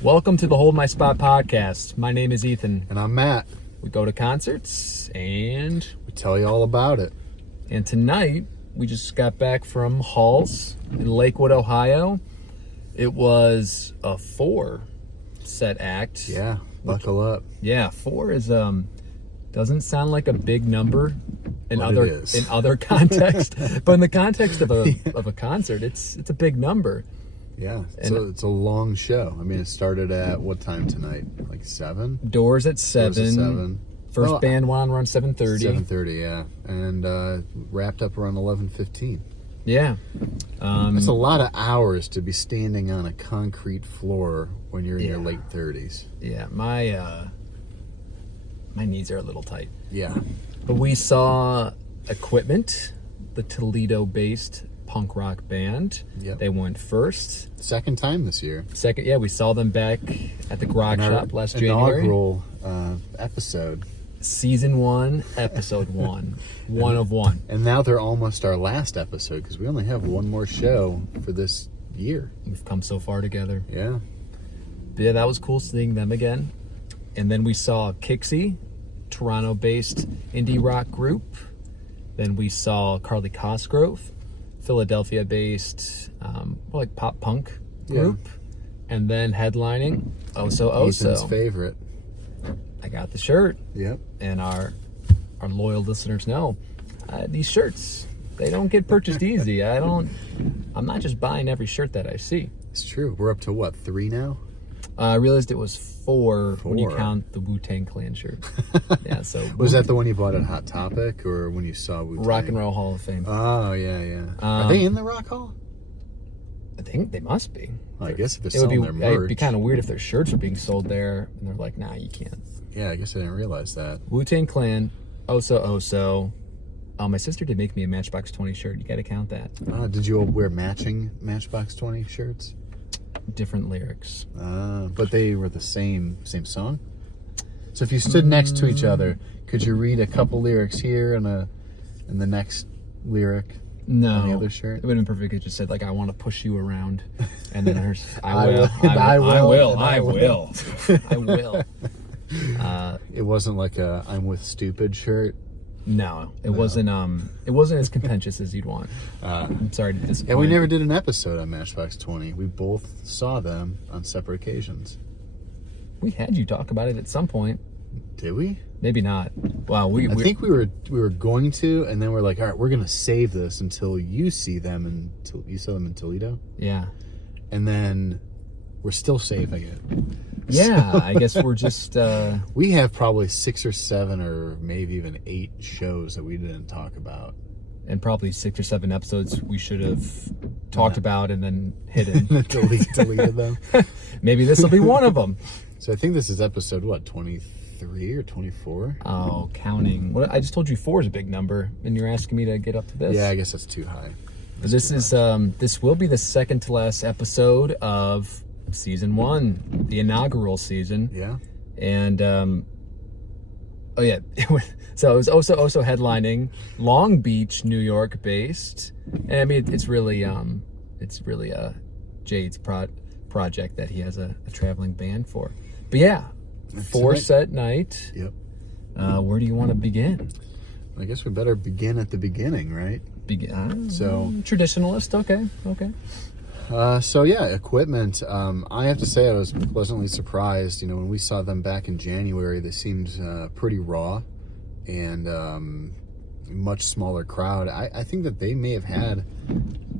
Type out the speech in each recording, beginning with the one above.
Welcome to the Hold My Spot podcast. My name is Ethan. And I'm Matt. We go to concerts and We tell you all about it. tonight we just got back from Mahall's in Lakewood, Ohio. It was a 4-set act. Yeah, buckle up. Yeah, 4 is doesn't sound like a big number in But it is. other context, but in the context of a concert, it's a big number. Yeah, it's a long show. I mean, it started at what time tonight? Like 7? Doors at 7. Doors at 7. First band went on around 7:30. 7:30, yeah. And wrapped up around 11:15. Yeah. It's a lot of hours to be standing on a concrete floor when you're in your late 30s. Yeah, my knees are a little tight. Yeah. But we saw Equipment, the Toledo-based punk rock band. Yep. They went first. Second time this year. Second, yeah, we saw them back at the Grog In our Shop last January. inaugural episode. Season 1, episode 1. One of one. And now they're almost our last episode because we only have one more show for this year. We've come so far together. Yeah. But yeah, that was cool seeing them again. And then we saw Kicksie, Toronto-based indie rock group. Then we saw Carly Cosgrove, Philadelphia-based like pop punk group. And then headlining Ethan's favorite. I got the shirt. Yep. And our loyal listeners know these shirts, they don't get purchased easy. I'm not just buying every shirt that I see. It's true. We're up to what, 3 now? I realized it was 4 when you count the Wu-Tang Clan shirt. Yeah, so Was that the one you bought at Hot Topic or when you saw Wu-Tang? Rock and Roll Hall of Fame. Oh, yeah. Are they in the Rock Hall? I think they must be. Well, I guess if they're selling their merch. It'd be kind of weird if their shirts were being sold there and they're like, nah, you can't. Yeah, I guess I didn't realize that. Wu-Tang Clan, Oso. My sister did make me a Matchbox 20 shirt. You got to count that. Did you all wear matching Matchbox 20 shirts? Different lyrics. But they were the same song? So if you stood next to each other, could you read a couple lyrics here and the next lyric No. on the other shirt? It would have been perfect if it just said, like, I want to push you around. And then hers, I will. I will. It wasn't like a I'm with stupid shirt. No, it wasn't as contentious as you'd want. I'm sorry to disappoint. Yeah, we never did an episode on Matchbox 20. We both saw them on separate occasions. We had you talk about it at some point. Did we? Maybe not. Wow, I think we were going to, and then we're like, all right, we're gonna save this until you see them until you saw them in Toledo. Yeah. And then we're still saving it. Yeah, So, I guess we're just we have probably 6 or 7 or maybe even 8 shows that we didn't talk about. and probably 6 or 7 episodes we should have talked about and then hidden. Deleted them. Maybe this will be one of them. So I think this is episode, what, 23 or 24? Oh, counting. What I just told you 4 is a big number, and you're asking me to get up to this. Yeah, I guess that's too high. But this will be the second to last episode of season 1, the inaugural season. Yeah. And so it was also headlining Long Beach, New York based. And I mean it's really Jade's project that he has a traveling band for. But yeah, 4-set night. Yep. Where do you want to begin? I guess we better begin at the beginning, right? So traditionalist, okay. So yeah, Equipment. I have to say I was pleasantly surprised. You know, when we saw them back in January, they seemed pretty raw and much smaller crowd. I think that they may have had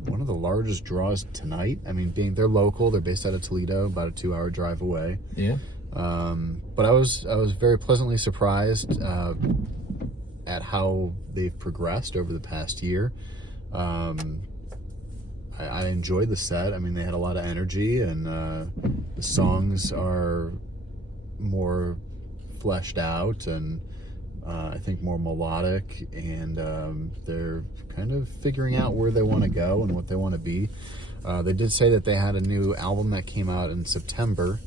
one of the largest draws tonight. I mean, they're local, they're based out of Toledo, about a 2-hour drive away. Yeah. But I was very pleasantly surprised at how they've progressed over the past year. I enjoyed the set. I mean, they had a lot of energy, and the songs are more fleshed out and I think more melodic, and they're kind of figuring out where they want to go and what they want to be. They did say that they had a new album that came out in September,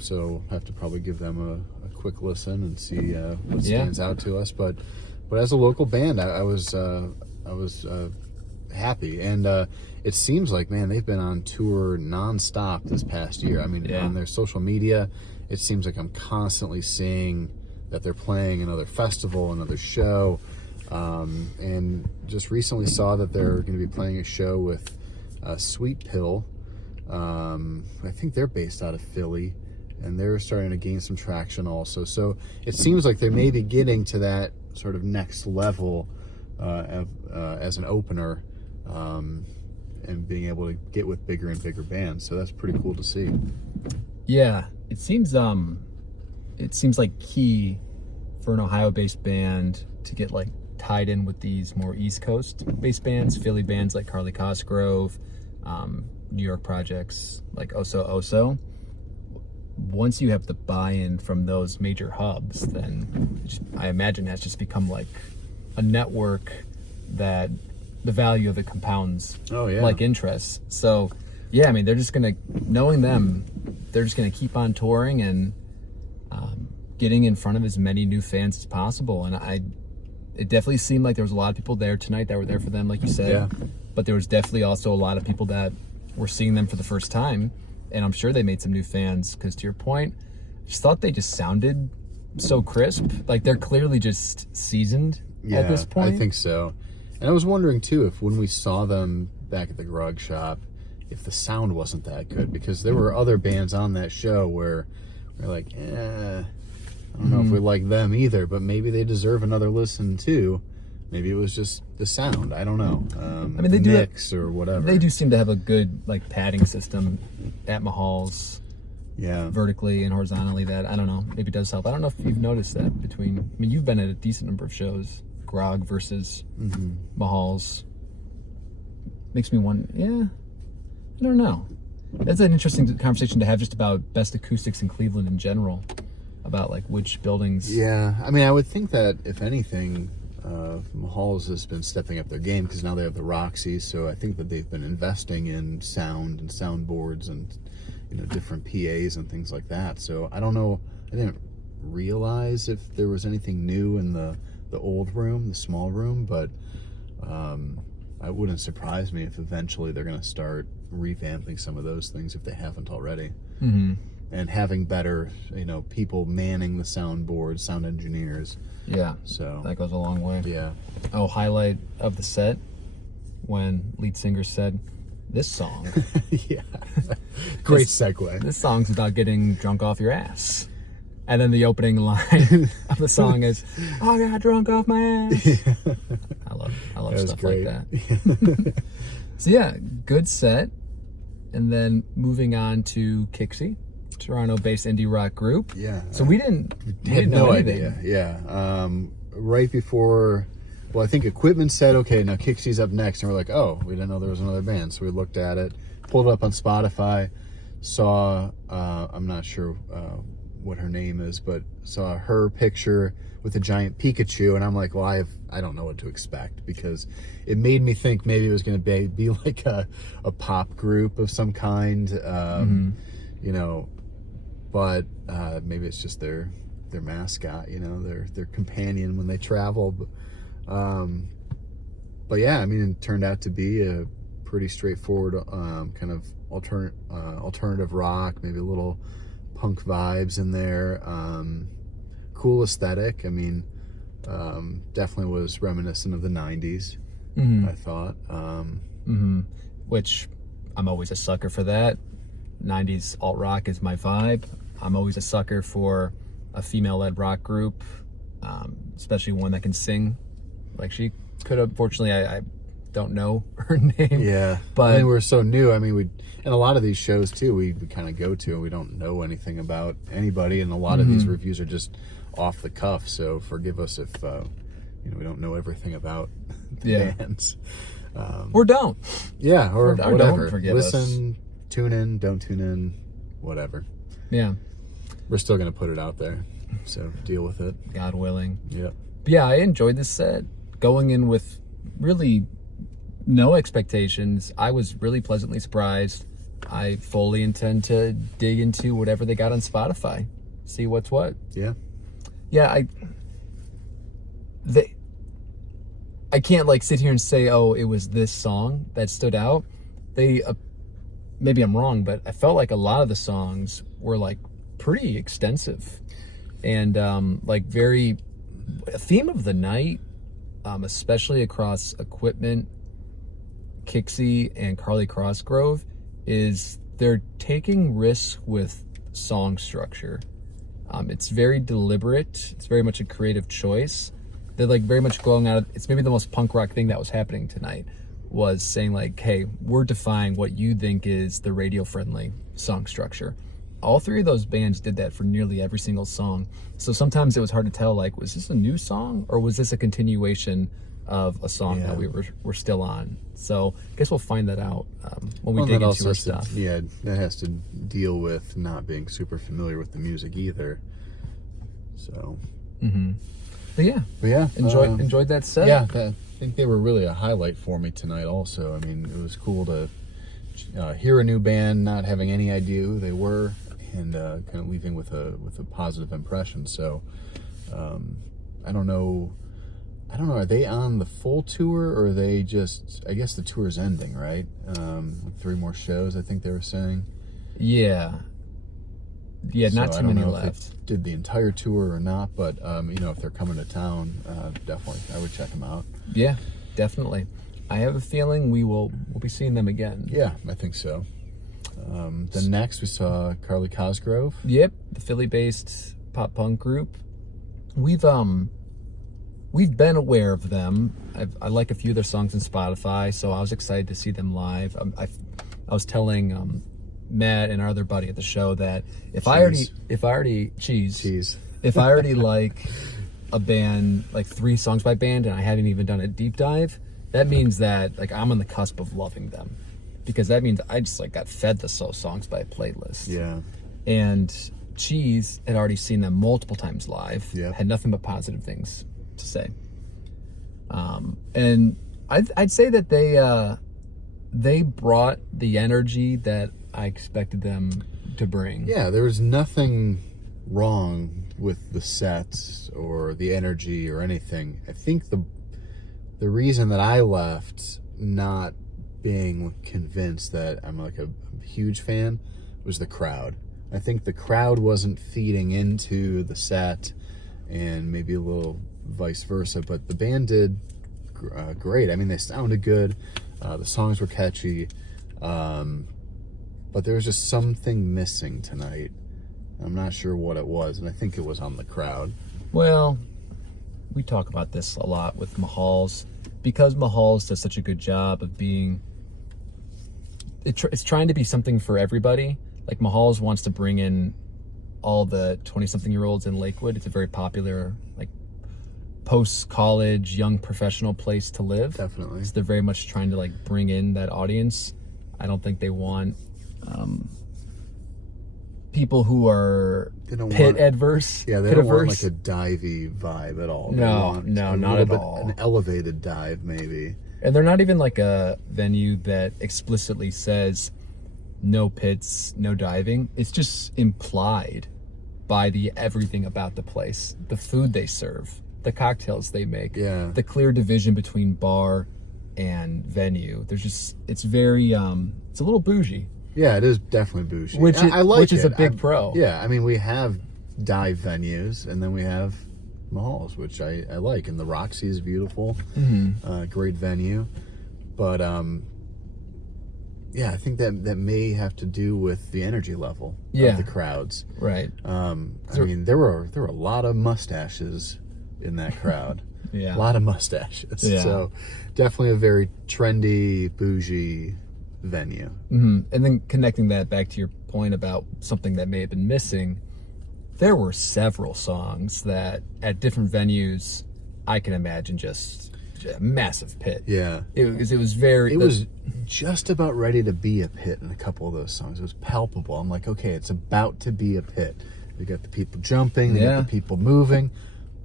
so have to probably give them a quick listen and see what stands out to us. But as a local band, I was happy. And it seems like, man, they've been on tour nonstop this past year. I mean, on their social media, it seems like I'm constantly seeing that they're playing another festival, another show. And just recently saw that they're going to be playing a show with Sweet Pill. I think they're based out of Philly, and they're starting to gain some traction also. So it seems like they may be getting to that sort of next level as an opener, and being able to get with bigger and bigger bands. So that's pretty cool to see. Yeah, it seems like key for an Ohio-based band to get like tied in with these more East Coast-based bands, Philly bands like Carly Cosgrove, New York projects like Oso Oso. Once you have the buy-in from those major hubs, then I imagine that's just become like a network that the value of it compounds like interest. So yeah, I mean, they're just gonna, knowing them, they're just gonna keep on touring and getting in front of as many new fans as possible. And it definitely seemed like there was a lot of people there tonight that were there for them, like you said. Yeah. But there was definitely also a lot of people that were seeing them for the first time, and I'm sure they made some new fans. Because to your point, I just thought they just sounded so crisp. Like they're clearly just seasoned at this point. I think so. And I was wondering too if when we saw them back at the Grog Shop, if the sound wasn't that good, because there were other bands on that show where we're like, I don't know if we like them either, but maybe they deserve another listen too. Maybe it was just the sound. I don't know. I mean, they do mix or whatever. They do seem to have a good like padding system at Mahall's. Yeah. Vertically and horizontally, that I don't know, maybe does help. I don't know if you've noticed that between. I mean, you've been at a decent number of shows, Grog versus Mahall's. Makes me wonder. Yeah, I don't know. That's an interesting conversation to have just about best acoustics in Cleveland in general, about like which buildings. Yeah, I mean, I would think that if anything, Mahall's has been stepping up their game because now they have the Roxy. So I think that they've been investing in sound and soundboards and different PAs and things like that. So I don't know. I didn't realize if there was anything new in the old room, the small room, but it wouldn't surprise me if eventually they're going to start revamping some of those things if they haven't already. And having better, people manning the soundboard, sound engineers. Yeah. So that goes a long way. Yeah. Oh, highlight of the set when lead singer said, "This song." Yeah. Great segue. This song's about getting drunk off your ass. And then the opening line of the song is, "I got drunk off my ass." Yeah. I love stuff great. like that. So yeah, good set. And then moving on to Kicksie, Toronto-based indie rock group. Yeah. So we didn't had know no anything. idea. Yeah. Right before, I think Equipment said, okay, now Kicksie's up next. And we're like, oh, we didn't know there was another band. So we looked at it, pulled it up on Spotify, saw, I'm not sure what her name is, but saw her picture with a giant Pikachu. And I'm like, well, I don't know what to expect, because it made me think maybe it was going to be like a pop group of some kind, but maybe it's just their mascot, their companion when they travel. But yeah, I mean, it turned out to be a pretty straightforward kind of alternative rock, maybe a little punk vibes in there. Cool aesthetic. I mean, definitely was reminiscent of the 90s, I thought. Which I'm always a sucker for that. 90s alt rock is my vibe. I'm always a sucker for a female-led rock group, especially one that can sing like she could. Unfortunately, I don't know her name. Yeah, but I mean, we're so new. I mean, and a lot of these shows too, we kind of go to and we don't know anything about anybody, and a lot of these reviews are just off the cuff. So forgive us if we don't know everything about the bands. Or don't. Yeah, or whatever. Don't forgive us. Listen, tune in, don't tune in, whatever. Yeah. We're still going to put it out there, so deal with it. God willing. Yeah. But yeah, I enjoyed this set. Going in with really no expectations, I was really pleasantly surprised. I fully intend to dig into whatever they got on Spotify, see what's what. Yeah. Yeah, I can't like sit here and say, oh, it was this song that stood out. They, maybe I'm wrong, but I felt like a lot of the songs were like pretty extensive and like very a theme of the night, especially across Equipment, Kicksie, and Carly Cosgrove, is they're taking risks with song structure. It's very deliberate. It's very much a creative choice. They're like very much going out. It's maybe the most punk rock thing that was happening tonight was saying like, hey, we're defying what you think is the radio friendly song structure. All three of those bands did that for nearly every single song. So sometimes it was hard to tell, like, was this a new song or was this a continuation of a song that we were still on? So I guess we'll find that out when we dig into our stuff. That has to deal with not being super familiar with the music either. So. But yeah, enjoyed that set. Yeah, I think they were really a highlight for me tonight also. I mean, it was cool to hear a new band, not having any idea who they were, and kind of leaving with a positive impression. So I don't know, are they on the full tour or are they just, I guess the tour's ending, right? 3 more shows, I think they were saying. Yeah, not too many left. If they did the entire tour or not, but if they're coming to town, definitely I would check them out. Yeah, definitely. I have a feeling we'll be seeing them again. Yeah, I think so. Then next we saw Carly Cosgrove. Yep, the Philly-based pop punk group. We've been aware of them. I like a few of their songs on Spotify, so I was excited to see them live. I was telling Matt and our other buddy at the show that if I already like a band, like 3 songs by band, and I haven't even done a deep dive, that means that like I'm on the cusp of loving them, because that means I just like got fed the songs by playlist. Yeah. And Cheese had already seen them multiple times live. Yeah. Had nothing but positive things to say. And I'd say that they brought the energy that I expected them to bring. Yeah, there was nothing wrong with the sets or the energy or anything. I think the reason that I left not being convinced that I'm like a huge fan was the crowd. I think the crowd wasn't feeding into the set, and maybe a little vice versa, but the band did great. I mean, they sounded good. The songs were catchy. But there was just something missing tonight. I'm not sure what it was, and I think it was on the crowd. Well, we talk about this a lot with Mahall's, because Mahall's does such a good job of being... It's trying to be something for everybody. Like Mahall's wants to bring in all the 20-something-year-olds in Lakewood. It's a very popular, like, post-college, young professional place to live. Definitely. So they're very much trying to, like, bring in that audience. I don't think they want... people who are pit adverse. Yeah, they don't want like a divey vibe at all. No, not at all. An elevated dive, maybe. And they're not even like a venue that explicitly says no pits, no diving. It's just implied by everything about the place, the food they serve, the cocktails they make, the clear division between bar and venue. It's very, it's a little bougie. Yeah, it is definitely bougie. I like which is a big pro. Yeah, I mean, we have dive venues, and then we have Mahall's, which I like. And the Roxy is beautiful. Great venue. But, I think that may have to do with the energy level of the crowds. Right. I mean, there were a lot of mustaches in that crowd. A lot of mustaches. Yeah. So definitely a very trendy, bougie venue. And then connecting that back to your point about something that may have been missing, there were several songs that at different venues I can imagine just a massive pit. Yeah. It was just about ready to be a pit in a couple of those songs. It was palpable. I'm like, okay, it's about to be a pit. We got the people jumping, we got the people moving,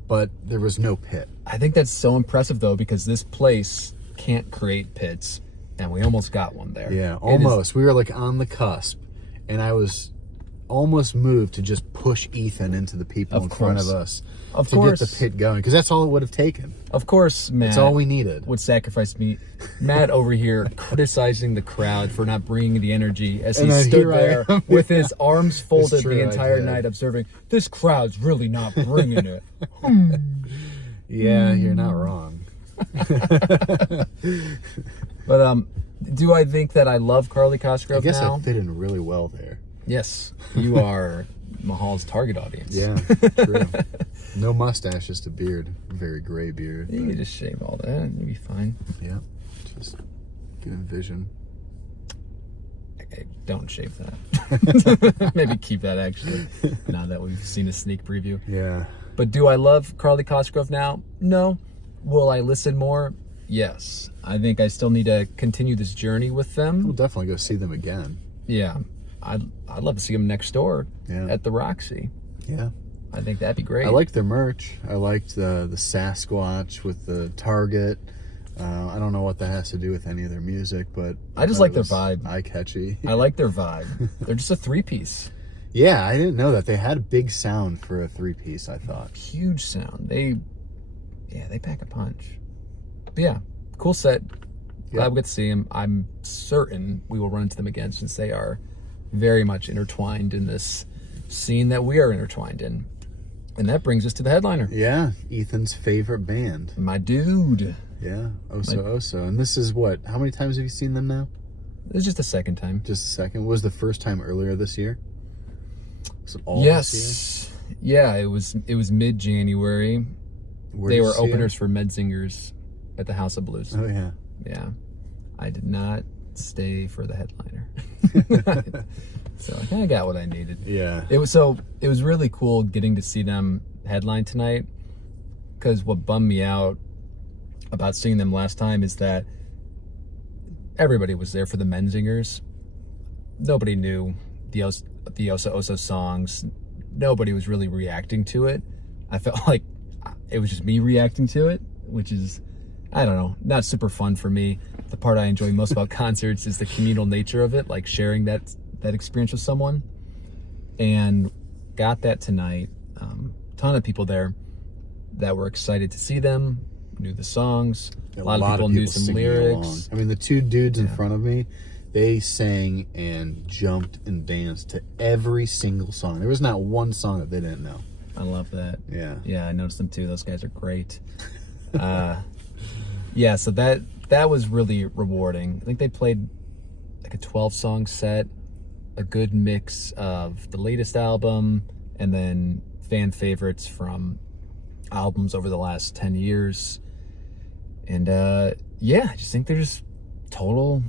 but there was no pit. I think that's so impressive though, because this place can't create pits. And we almost got one there. Yeah, almost. We were like on the cusp, and I was almost moved to just push Ethan into the people in front of us to get the pit going, because that's all it would have taken. Of course, Matt. That's all we needed. Would sacrifice me. Matt over here criticizing the crowd for not bringing the energy as he stood there with his arms folded the entire night, observing, this crowd's really not bringing it. Yeah, you're not wrong. But do I think that I love Carly Cosgrove now? I guess I fit in really well there. Yes, you are Mahall's target audience. Yeah, true. No mustache, just a beard. Very gray beard. You can just shave all that. You'll be fine. Yeah, just get in vision. Okay, don't shave that. Maybe keep that, actually, now that we've seen a sneak preview. Yeah. But do I love Carly Cosgrove now? No. Will I listen more? Yes. I think I still need to continue this journey with them. We'll definitely go see them again. Yeah. I'd love to see them next door at the Roxy. Yeah. I think that'd be great. I liked their merch. I liked the Sasquatch with the target. I don't know what that has to do with any of their music, but I just like their vibe. Eye-catchy. I like their vibe. They're just a three-piece. Yeah, I didn't know that. They had a big sound for a three-piece, I thought. Huge sound. They pack a punch. But yeah, cool set. Glad we get to see them. I'm certain we will run into them again, since they are very much intertwined in this scene that we are intertwined in. And that brings us to the headliner. Yeah, Ethan's favorite band. My dude. Yeah, Oso. And this is what? How many times have you seen them now? It was just the second time. Just the second? Was the first time earlier this year? Was it all yes. this year? Yeah, it was mid-January. They were openers for Medzingers at the House of Blues. Oh, yeah. Yeah. I did not stay for the headliner. So I kind of got what I needed. Yeah. It was really cool getting to see them headline tonight, because what bummed me out about seeing them last time is that everybody was there for the Menzingers. Nobody knew the Oso songs. Nobody was really reacting to it. I felt like it was just me reacting to it, which is, I don't know, not super fun for me. The part I enjoy most about concerts is the communal nature of it, like sharing that experience with someone. And got that tonight. Ton of people there that were excited to see them, knew the songs. A lot of people knew some lyrics. Along. I mean, the two dudes in front of me, they sang and jumped and danced to every single song. There was not one song that they didn't know. I love that. Yeah. Yeah, I noticed them too. Those guys are great. Yeah, so that was really rewarding. I think they played like a 12-song set, a good mix of the latest album and then fan favorites from albums over the last 10 years. And yeah, I just think they're just total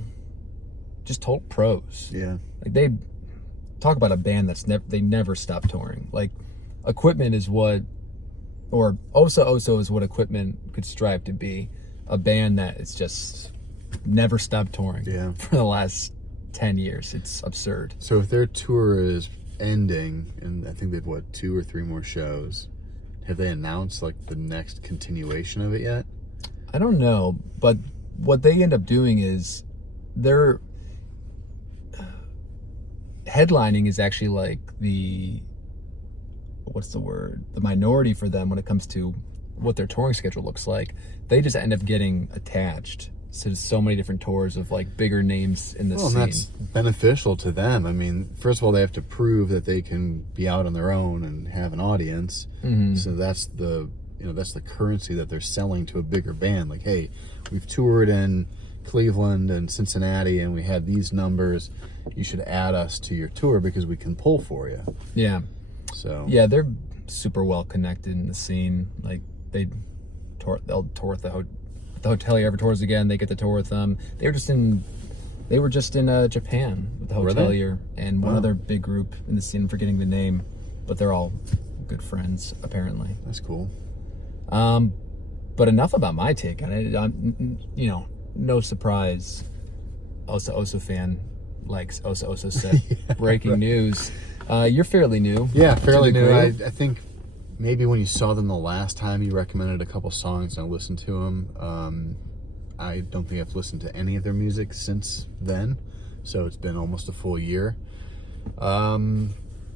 pros. Yeah. Like, they talk about a band they never stop touring. Like, Equipment is what, or Oso is what Equipment could strive to be. A band that it's just never stopped touring for the last 10 years. It's absurd. So if their tour is ending, and I think they've, 2 or 3 more shows, have they announced like the next continuation of it yet? I don't know, but what they end up doing is their headlining is actually like the minority for them when it comes to what their touring schedule looks like. They just end up getting attached to so many different tours of like bigger names in the scene. And that's beneficial to them. I mean, first of all, they have to prove that they can be out on their own and have an audience. Mm-hmm. So that's the currency that they're selling to a bigger band. Like, hey, we've toured in Cleveland and Cincinnati and we had these numbers. You should add us to your tour because we can pull for you. Yeah. So yeah, they're super well connected in the scene. Like, they'll tour with the Hotelier ever tours again. They get to tour with them. They were just in Japan with the Hotelier and one other big group in the scene. I'm forgetting the name, but they're all good friends apparently. That's cool. But enough about my take on it. No surprise. Oso fan likes Oso set. Yeah, breaking news. You're fairly new. Yeah, fairly new. I think maybe when you saw them the last time, you recommended a couple songs and I listened to them. I don't think I've listened to any of their music since then, so it's been almost a full year.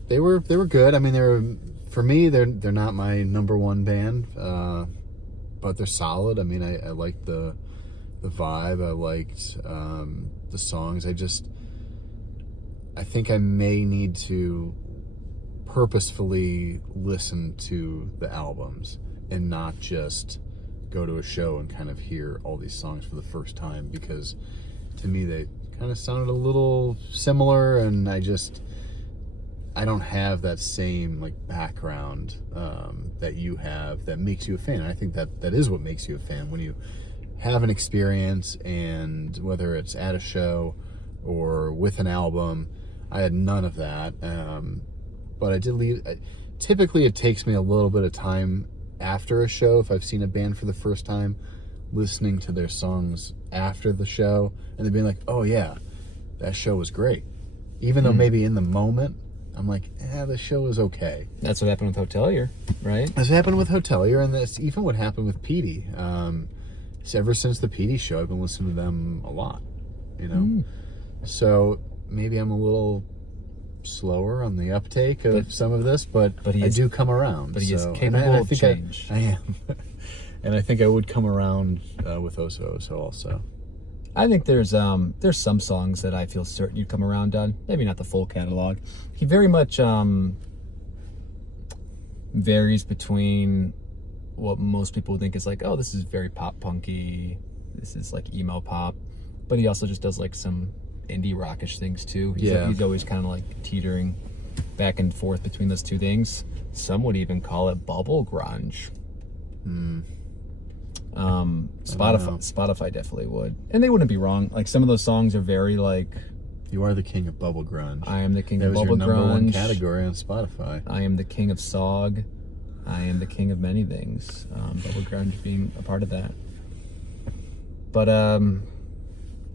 They were good. I mean, for me, they're not my number one band, but they're solid. I mean, I liked the vibe. I liked the songs. I think I may need to purposefully listen to the albums and not just go to a show and kind of hear all these songs for the first time, because to me they kind of sounded a little similar, and I don't have that same like background that you have that makes you a fan. And I think that is what makes you a fan, when you have an experience, and whether it's at a show or with an album. I had none of that, but I did leave. Typically, it takes me a little bit of time after a show, if I've seen a band for the first time, listening to their songs after the show, and then being like, oh yeah, that show was great. Even though maybe in the moment, I'm like, the show was okay. That's what happened with Hotelier, right? That's what happened with Hotelier, and that's even what happened with Petey. So ever since the Petey show, I've been listening to them a lot, So maybe I'm a little slower on the uptake of some of this, but I do come around. But he is capable of change. I am. And I think I would come around with Oso also. I think there's some songs that I feel certain you'd come around on. Maybe not the full catalog. He very much varies between what most people think is like, oh, this is very pop punky, this is like emo pop, but he also just does like some indie rockish things too. He's always kind of like teetering back and forth between those two things. Some would even call it bubble grunge. Spotify definitely would, and they wouldn't be wrong. Like some of those songs are very like, you are the king of bubble grunge. I am the king of bubble grunge. That was your number one category on Spotify. I am the king of SOG. I am the king of many things. Bubble grunge being a part of that. But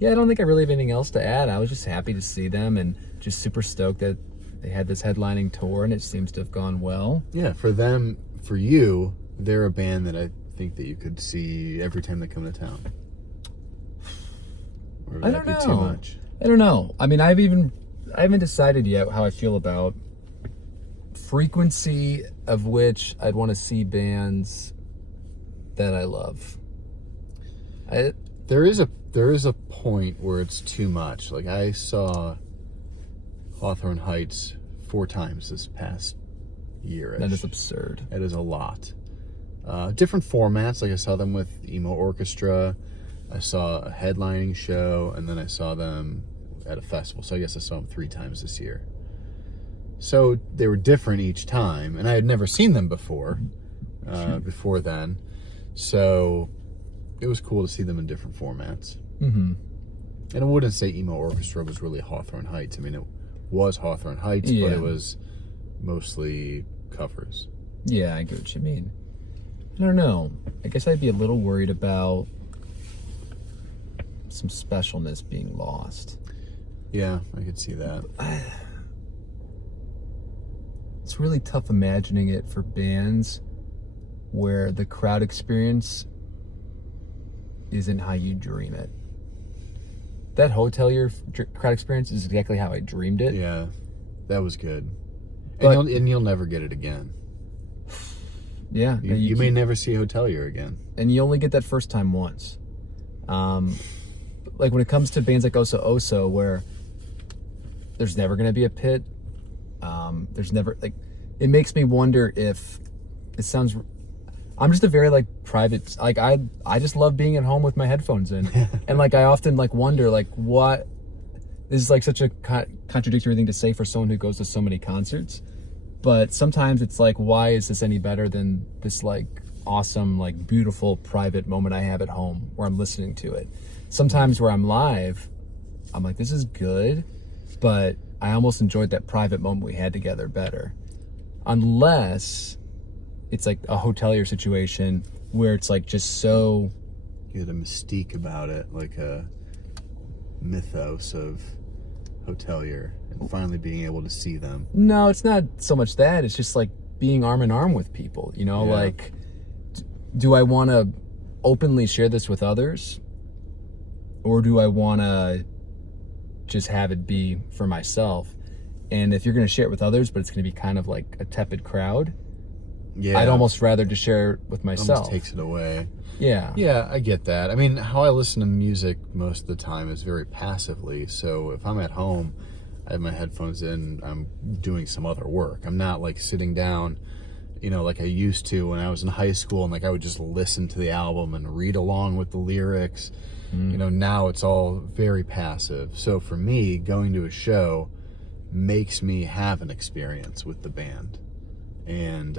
yeah, I don't think I really have anything else to add. I was just happy to see them and just super stoked that they had this headlining tour, and it seems to have gone well. Yeah, for you, they're a band that I think that you could see every time they come to town. Or would that be too much? I don't know. I mean, I haven't decided yet how I feel about frequency of which I'd want to see bands that I love. There is a point where it's too much. Like I saw Hawthorne Heights 4 times this past year. That is absurd. It is a lot. Different formats. Like I saw them with Emo Orchestra. I saw a headlining show, and then I saw them at a festival. So I guess I saw them 3 times this year. So they were different each time, and I had never seen them before then. So it was cool to see them in different formats. Mm-hmm. And I wouldn't say Emo Orchestra was really Hawthorne Heights. I mean, it was Hawthorne Heights, but it was mostly covers. Yeah, I get what you mean. I don't know. I guess I'd be a little worried about some specialness being lost. Yeah, I could see that. It's really tough imagining it for bands where the crowd experience isn't how you dream it. That Hotelier crowd experience is exactly how I dreamed it. Yeah, that was good. But, and you'll never get it again. Yeah. You may never see Hotelier again. And you only get that first time once. Like when it comes to bands like Oso, where there's never going to be a pit. There's never, like, it makes me wonder if it sounds, I'm just a very like private, like I just love being at home with my headphones in. And like I often like wonder like what, this is like such a contradictory thing to say for someone who goes to so many concerts, but sometimes it's like, why is this any better than this like awesome, like beautiful private moment I have at home where I'm listening to it? Sometimes where I'm live, I'm like, this is good, but I almost enjoyed that private moment we had together better. Unless it's like a Hotelier situation where it's like just so, you had a mystique about it, like a mythos of Hotelier and finally being able to see them. No, it's not so much that. It's just like being arm in arm with people, you know, like, do I want to openly share this with others? Or do I want to just have it be for myself? And if you're going to share it with others, but it's going to be kind of like a tepid crowd, Yeah. I'd almost rather just share it with myself. Almost takes it away. Yeah. Yeah, I get that. I mean, how I listen to music most of the time is very passively. So if I'm at home, I have my headphones in, I'm doing some other work. I'm not like sitting down, like I used to when I was in high school, and like I would just listen to the album and read along with the lyrics. Now it's all very passive. So for me, going to a show makes me have an experience with the band, and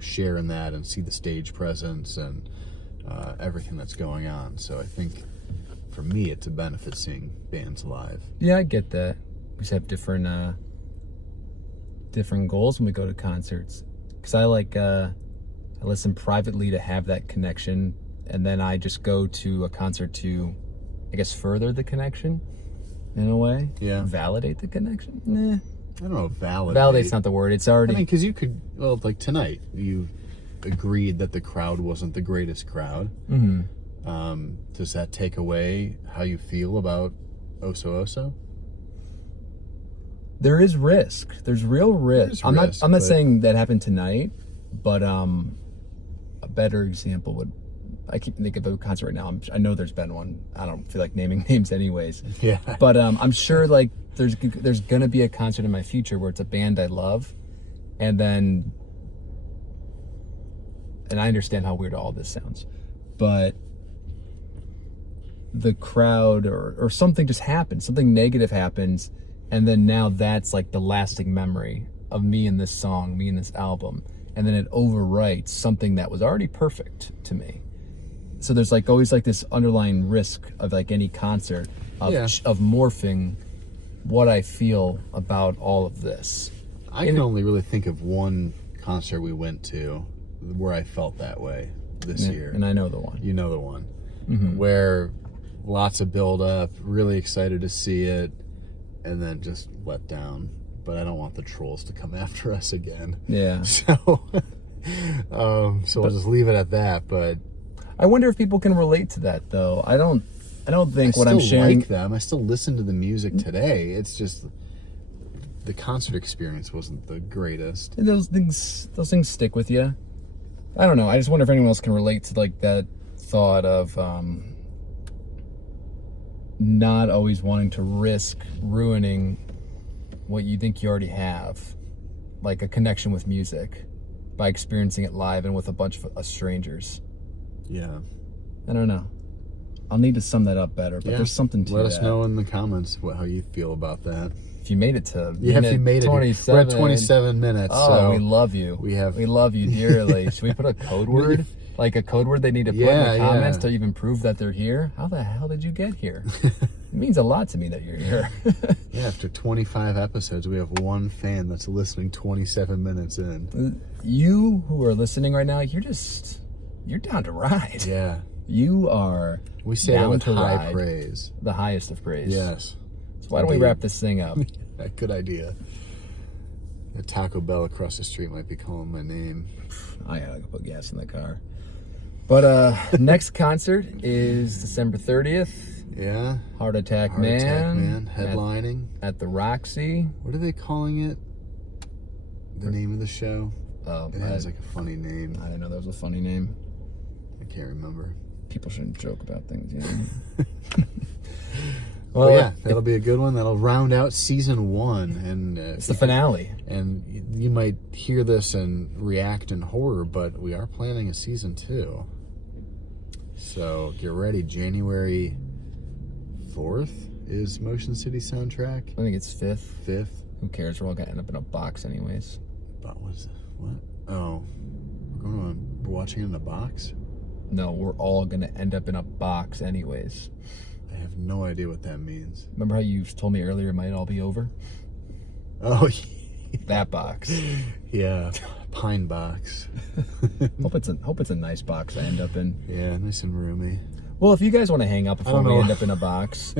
sharing that and see the stage presence and everything that's going on. So I think for me, it's a benefit seeing bands live. Yeah, I get that. We just have different goals when we go to concerts. Because I listen privately to have that connection, and then I just go to a concert to, I guess, further the connection in a way. Yeah. Validate the connection? Nah. I don't know, validate. Validate's not the word. It's already... I mean, because you could, like tonight, you agreed that the crowd wasn't the greatest crowd. Mm-hmm. Does that take away how you feel about Oso Oso? There is risk. There's real risk. I'm not saying that happened tonight, but a better example would... I keep thinking of a concert right now. I know there's been one. I don't feel like naming names anyways. Yeah. But I'm sure like there's gonna be a concert in my future where it's a band I love, and I understand how weird all this sounds, but the crowd or something just happens, something negative happens, and then now that's like the lasting memory of me and this song, me and this album, and then it overwrites something that was already perfect to me. So there's like always like this underlying risk of like any concert of morphing what I feel about all of this. I can only really think of one concert we went to where I felt that way this year. And I know the one. You know the one. Mm-hmm. Where lots of build up, really excited to see it, and then just let down. But I don't want the trolls to come after us again. Yeah. So we'll just leave it at that. But I wonder if people can relate to that, though. I don't think what I'm sharing... I still like them. I still listen to the music today. It's just the concert experience wasn't the greatest. Those things stick with you. I don't know. I just wonder if anyone else can relate to like that thought of not always wanting to risk ruining what you think you already have, like a connection with music, by experiencing it live and with a bunch of strangers. Yeah. I don't know. I'll need to sum that up better, but there's something to that. Let us know in the comments how you feel about that. If you made it to if you made 27, we're at 27 minutes. Oh, so we love you. We love you dearly. Should we put a code word? Like a code word they need to put in the comments to even prove that they're here? How the hell did you get here? It means a lot to me that you're here. Yeah, after 25 episodes, we have one fan that's listening 27 minutes in. You who are listening right now, you're down to ride. Yeah. You are We say that with high praise. The highest of praise. Yes. So why don't we wrap this thing up? Good idea. The Taco Bell across the street might be calling my name. I gotta go put gas in the car. But next concert is December 30th. Yeah. Heart Attack Man. Headlining. At the Roxy. What are they calling it? The name of the show? Oh, it has like a funny name. I didn't know that was a funny name. I can't remember. People shouldn't joke about things, you know? Well, yeah, that'll be a good one. That'll round out season 1, and it's the finale. And you might hear this and react in horror, but we are planning a season 2. So get ready. January 4th is Motion City Soundtrack. I think it's 5th. 5th. Who cares? We're all gonna end up in a box anyways. But what? Oh, we're watching it in a box? No, we're all gonna end up in a box anyways. I have no idea what that means. Remember how you told me earlier it might all be over? Oh, that box. Yeah, pine box. Hope it's a nice box I end up in. Yeah, nice and roomy. Well, if you guys want to hang out before we end up in a box,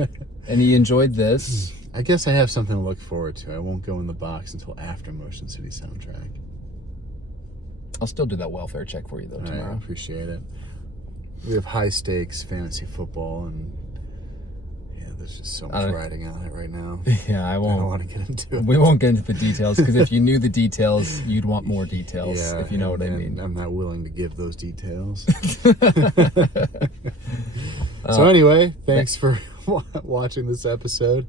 and you enjoyed this, I guess I have something to look forward to. I won't go in the box until after Motion City Soundtrack. I'll still do that welfare check for you though tomorrow. I appreciate it. We have high stakes fantasy football, and there's just so much writing on it right now. Yeah, I I don't won't. want to get into it. We won't get into the details because if you knew the details, you'd want more details. Yeah, if you know what I mean. I'm not willing to give those details. So anyway, thanks for watching this episode.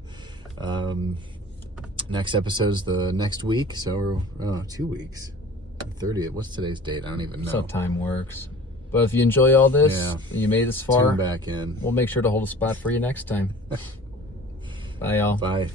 Next episode is the next week, so we're 2 weeks. The 30th. What's today's date? I don't even know. So time works. But if you enjoy all this, Yeah. and you made it this far, Tune back in. we'll make sure to hold a spot for you next time. Bye, y'all. Bye.